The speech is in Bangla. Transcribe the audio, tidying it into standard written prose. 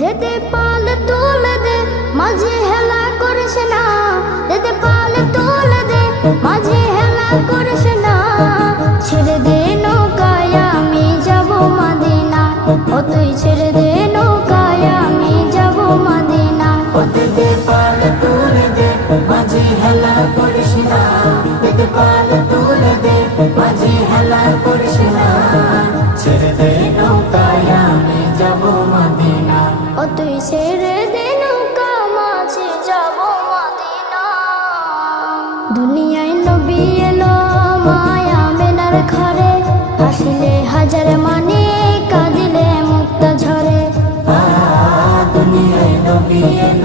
দে দে পাল তুলে দে মাঝে হেলা করিস না, দে দে পাল তুলে দে মাঝে হেলা করিস না। ছেড়ে দে নৌকায় আমি যাব মদিনা, ও তুই ছেড়ে দে নৌকায় আমি যাব মদিনা। ও দে দে পাল তুলে দে মাঝে হেলা করিস না, দে দে পাল তুলে দে মাঝে হেলা করিস না। ছেড়ে দে নৌকায় আমি যাব মদিনা, ও তুই ছেড়ে দে নৌকা মাঝে যাব মদিনা। দুনিয়ায় নবী এলো মায়া মেনার ঘরে, হাসিলে হাজার মানে কাঁদিলে মুক্তা ঝরে। দুনিয়ায় নবী এলো